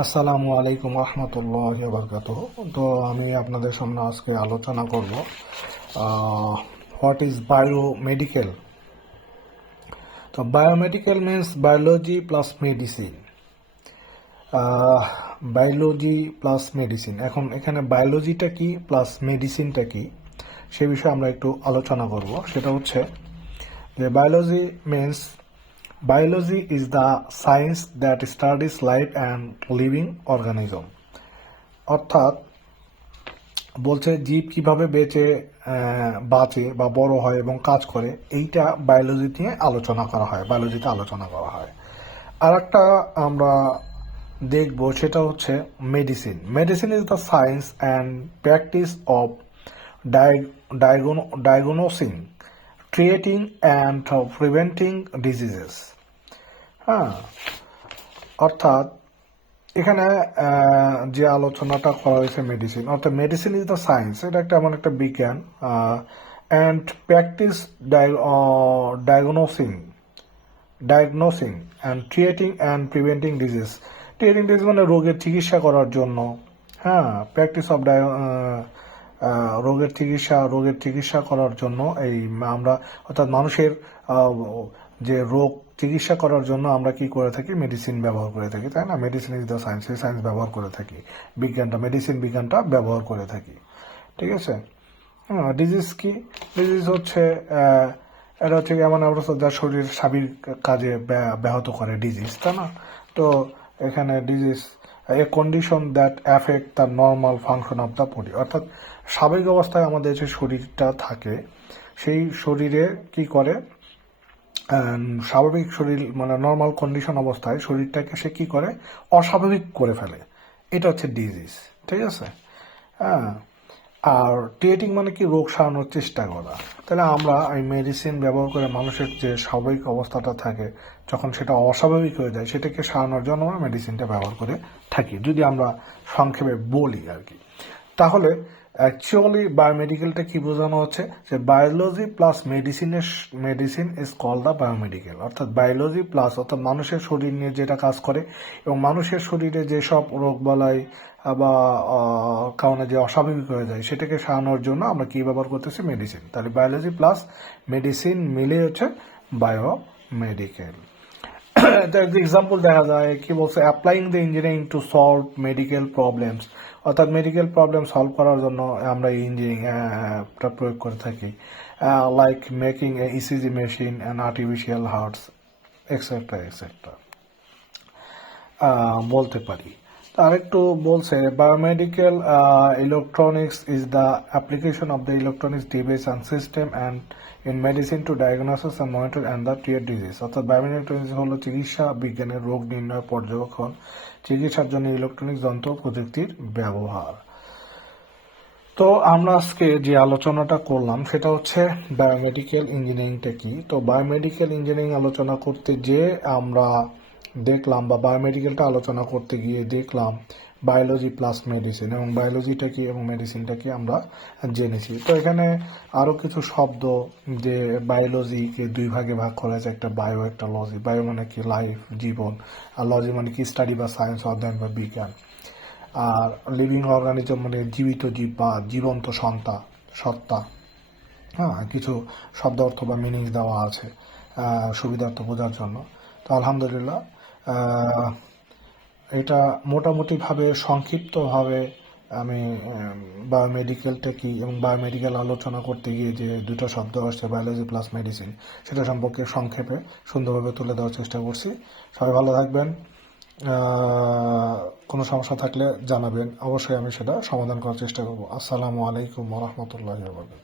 আসসালামু আলাইকুম রহমতুল্লাহি ওয়া বারাকাতুহু। তো আমি আপনাদের সামনে আজকে আলোচনা করব হোয়াট ইজ বায়োমেডিকেল। তো biomedical means biology plus medicine. Biology plus medicine, এখন এখানে বায়োলজিটা কি প্লাস মেডিসিনটা কি সে বিষয়ে আমরা একটু আলোচনা করব। সেটা হচ্ছে যে biology is the science that studies life and living organism। অর্থাৎ বলছে জীব কিভাবে বাঁচে বা বড় হয় এবং কাজ করে, এইটা বায়োলজিতে আলোচনা করা হয়। আর একটা আমরা দেখব, সেটা হচ্ছে medicine. Medicine is the science and practice of diagnosing, treating and preventing diseases. হ্যাঁ, অর্থাৎ এখানে যে আলোচনাটা করা হয়েছে মেডিসিন, অর্থাৎ মেডিসিন ইজ দ্য সায়েন্স, এটা একটা এমন একটা বিজ্ঞান, and practice diagnosing and treating and preventing disease. Treating disease মানে রোগের চিকিৎসা করার জন্য। হ্যাঁ, প্র্যাকটিস অফ রোগের চিকিৎসা করার জন্য এই আমরা, অর্থাৎ মানুষের যে রোগ চিকিৎসা করার জন্য আমরা কি করে থাকি, মেডিসিন ব্যবহার করে থাকি, তাই না? মেডিসিন ইজ দ্য সায়েন্স, এই সায়েন্স ব্যবহার করে থাকি, মেডিসিন বিজ্ঞানটা ব্যবহার করে থাকি। ঠিক আছে। ডিজিজ কি? ডিজিজ হচ্ছে এটা হচ্ছে এমন অবস্থা যা শরীর স্বাভাবিক কাজে ব্যাহত করে, ডিজিজ, তাই না? তো এখানে disease A condition that affect the normal function of the body. অর্থাৎ স্বাভাবিক অবস্থায় আমাদের যে শরীরটা থাকে, সেই শরীরে কি করে, স্বাভাবিক শরীর মানে নর্মাল কন্ডিশন অবস্থায় শরীরটাকে সে কি করে, অস্বাভাবিক করে ফেলে। এটা হচ্ছে ডিজিজ। ঠিক আছে। হ্যাঁ, আর ট্রিটিং মানে কি, রোগ সারানোর চেষ্টা করা। তাহলে আমরা এই মেডিসিন ব্যবহার করে মানুষের যে স্বাভাবিক অবস্থাটা থাকে, যখন সেটা অস্বাভাবিক হয়ে যায়, সেটাকে সারানোর জন্য আমরা মেডিসিনটা ব্যবহার করে থাকি, যদি আমরা সংক্ষেপে বলি আর কি। তাহলে অ্যাকচুয়ালি বায়োমেডিকেলটা কি বোঝানো হচ্ছে, যে biology plus medicine is call the biomedical. অর্থাৎ বায়োলজি প্লাস, অর্থাৎ মানুষের শরীর নিয়ে যেটা কাজ করে এবং মানুষের শরীরে যেসব রোগ বালাই বা কারণে যে অস্বাভাবিক হয়ে যায়, সেটাকে সারানোর জন্য আমরা কি ব্যবহার করতেছি, মেডিসিন। তাহলে বায়োলজি প্লাস মেডিসিন মিলে হচ্ছে বায়োমেডিকেল। এক্সাম্পল দেখা যায়, কি বলছে, applying the engineering to solve medical problems. অর্থাৎ মেডিকেল প্রবলেম সলভ করার জন্য আমরা ইঞ্জিনিয়ারিংটা প্রয়োগ করে থাকি, like making a ECG machine and artificial hearts etcetera বলতে পারি। আরেকটু বলছে, biomedical electronics is the application of the electronics device and system and in medicine to diagnosis and monitor and the treat disease. অর্থাৎ biomedical হলো চিকিৎসা বিজ্ঞানের রোগ নির্ণয়, পর্যবেক্ষণ, চিকিৎসার জন্য ইলেকট্রনিক্স যন্ত্র প্রযুক্তির ব্যবহার। তো আমরা আজকে যে আলোচনাটা করলাম সেটা হচ্ছে বায়োমেডিকেল ইঞ্জিনিয়ারিংটা কি। তো বায়োমেডিকেল ইঞ্জিনিয়ারিং আলোচনা করতে যে আমরা দেখলাম, বা বায়োমেডিকেলটা আলোচনা করতে গিয়ে দেখলাম বায়োলজি প্লাস মেডিসিন, এবং বায়োলজিটা কি এবং মেডিসিনটা কি আমরা জেনেছি। তো এখানে আরও কিছু শব্দ, যে বায়োলজিকে দুই ভাগে ভাগ করা হয়েছে, একটা বায়ো, একটা লজি। বায়ো মানে কি, লাইফ, জীবন, আর লজি মানে কি, স্টাডি বা সায়েন্স, অধ্যয়ন বা বিজ্ঞান। আর লিভিং অর্গানিজম মানে জীবিত জীব বা জীবন্ত সত্তা। হ্যাঁ, কিছু শব্দ অর্থ বা মিনিংস দেওয়া আছে সুবিধার্থ বোঝার জন্য। তো আলহামদুলিল্লাহ, এটা মোটামুটিভাবে সংক্ষিপ্তভাবে আমি বায়োমেডিকেলটা কি এবং বায়োমেডিকেল আলোচনা করতে গিয়ে যে দুটো শব্দ আসছে, বায়োলজি প্লাস মেডিসিন, সেটা সম্পর্কে সংক্ষেপে সুন্দরভাবে তুলে দেওয়ার চেষ্টা করছি। সবাই ভালো থাকবেন। কোনো সমস্যা থাকলে জানাবেন, অবশ্যই আমি সেটা সমাধান করার চেষ্টা করব। আসসালামু আলাইকুম ওয়া রাহমাতুল্লাহি ওয়া বারাকাতুহু।